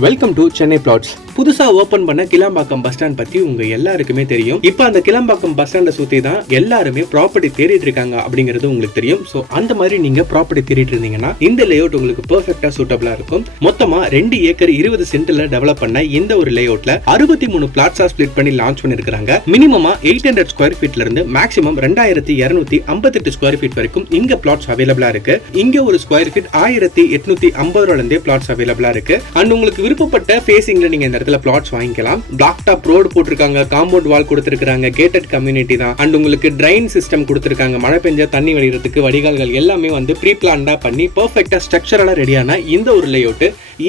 Welcome to Chennai flats. புதுசா open பண்ண Kilambakkam bus stand பத்தி உங்க எல்லாருக்குமே தெரியும். இப்போ அந்த கிளாம்பாக்கம் பஸ் ஸ்டாண்டை சுத்தி தான் எல்லாருமே ப்ராப்பர்ட்டி தேடிட்டு இருக்காங்க அப்படிங்கிறது உங்களுக்கு தெரியும். சோ அந்த மாதிரி நீங்க ப்ராப்பர்ட்டி தேடிட்டு இருந்தீங்கன்னா இந்த லேஅவுட் உங்களுக்கு பெர்ஃபெக்ட்டா சூட்டபிளா இருக்கும். மொத்தமா 2 ஏக்கர் 20 சென்ட்ல டெவலப் பண்ண இந்த ஒரு லேஅவுட்ல 63 பிளாட்ஸா ஸ்பிளிட் பண்ணி லான்ச் பண்ணிருக்காங்க. மினிமமா 800 ஸ்கொயர் ஃபீட்ல இருந்து மேக்ஸிமம் 2258 ஸ்கொயர் ஃபீட் வரைக்கும் இங்க பிளாட்ஸ் அவைலபிளா இருக்கு. இங்க ஒரு ஸ்கொயர் ஃபீட் 1850 ரூபாயில இருந்தே பிளாட்ஸ் அவைலபிளா இருக்கு. அண்ட் உங்களுக்கு விருப்பப்பட்ட ஃபேசிங்ல நீங்க இந்த இடத்துல பிளாட்ஸ் வாங்கிக்கலாம். பிளாக் டாப் ரோடு போட்டிருக்காங்க, காம்பவுண்ட் வால் கொடுத்திருக்காங்க, கேட்டட் கம்யூனிட்டி தான். அண்ட் உங்களுக்கு ட்ரைன் சிஸ்டம் கொடுத்திருக்காங்க. மழை பெஞ்சா தண்ணி வடிகிறதுக்கு வடிகால்கள் எல்லாமே வந்து ப்ரீ பிளான்டா பண்ணி பெர்ஃபெக்ட்டா ஸ்ட்ரக்சரலா ரெடியான இந்த ஒரு லேஅவுட்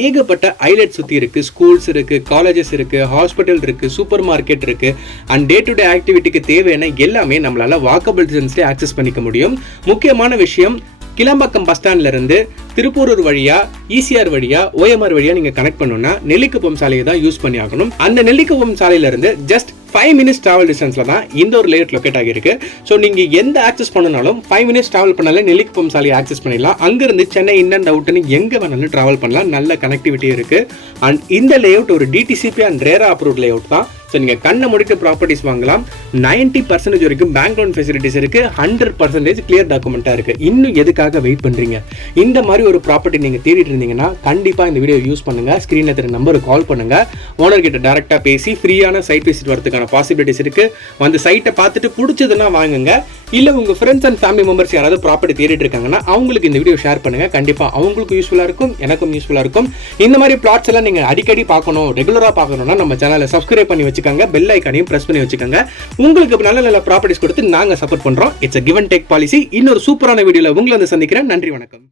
ஏகப்பட்ட ஹைலைட் சுத்தி இருக்கு. ஸ்கூல்ஸ் இருக்கு, காலேஜஸ் இருக்கு, ஹாஸ்பிட்டல் இருக்கு, சூப்பர் மார்க்கெட் இருக்கு. அண்ட் டே டு டே ஆக்டிவிட்டிக்கு தேவையான எல்லாமே நம்மளால வாக்கபிள் டிஸ்டன்ஸ்ல ஆக்சஸ் பண்ணிக்க முடியும். முக்கியமான விஷயம், கிளாம்பாக்கம் பஸ் ஸ்டாண்ட்ல இருந்து திருப்பூரூர் வழியா, ஈசிஆர் வழியா, OMR வழியா நீங்க கனெக்ட் பண்ணணும்னா நெல்லிக்குப்பம் சாலையை தான் யூஸ் பண்ணி ஆகணும். அந்த நெல்லிக்குப்பம் சாலையில இருந்து ஜஸ்ட் 5 minutes டிராவல் டிஸ்டன்ஸ்ல தான் இந்த ஒரு லேஅவுட் லொகேட் ஆகிருக்கு. ஸோ நீங்க எந்த ஆக்சஸ் பண்ணனாலும் 5 minutes டிராவல் பண்ணாலே நெல்லிக்குப்பம் சாலையை ஆக்சஸ் பண்ணிடலாம். அங்கிருந்து சென்னை இன் அண்ட் அவுட்னு எங்க வேணாலும் டிராவல் பண்ணலாம். நல்ல கனெக்டிவிட்டி இருக்கு. அண்ட் இந்த லேஅவுட் ஒரு DTCP அண்ட் ரேரா அப்ரூவ்ட் லேஅவுட் தான். ஸோ நீங்கள் கண்ணை மூடிட்டு ப்ராப்பர்ட்டிஸ் வாங்கலாம். 90% வரைக்கும் பேங்க் லோன் ஃபெசிலிட்டிஸ் இருக்கு. 100% கிளியர் டாக்குமெண்ட்டாக இருக்கு. இன்னும் எதுக்காக வெயிட் பண்றீங்க? இந்த மாதிரி ஒரு ப்ராப்பர்ட்டி நீங்க தேடிட்டு இருந்தீங்கன்னா கண்டிப்பா இந்த வீடியோ யூஸ் பண்ணுங்க. ஸ்கிரீன்ல தெரிய நம்பருக்கு கால் பண்ணுங்க. ஓனர் கிட்ட டைரக்டா பேசி ஃப்ரீயான சைட் விசிட் வரதுக்கான பாசிபிலிட்டிஸ் இருக்கு. வந்து சைட்டை பார்த்துட்டு பிடிச்சதுன்னா வாங்குங்க. இல்ல உங்க ஃப்ரெண்ட்ஸ் அண்ட் ஃபேமிலி மெம்பர்ஸ் யாராவது ப்ராப்பர்ட்டி தேடிட்டு இருக்காங்கன்னா அவங்களுக்கு இந்த வீடியோ ஷேர் பண்ணுங்க. கண்டிப்பா அவங்களுக்கும் யூஸ்ஃபுல்லா இருக்கும், எனக்கும் யூஸ்ஃபுல்லா இருக்கும். இந்த மாதிரி பிளாட்ஸ் எல்லாம் நீங்க அடிக்கடி பார்க்கணும், ரெகுலரா பார்க்கணும்னா நம்ம சேனலை சப்ஸ்கிரைப் பண்ணி வச்சுக்கோங்க. பெல் ஐகானையும் பிரஸ் பண்ணி வச்சுக்கோங்க. உங்களுக்கு நல்ல நல்ல ப்ராப்பர்ட்டிஸ் கொடுத்து நாங்க சப்போர்ட் பண்றோம். It's a give and take policy. இன்னொரு சூப்பரான வீடியோல உங்களை வந்து சந்திக்கிறேன். நன்றி, வணக்கம்.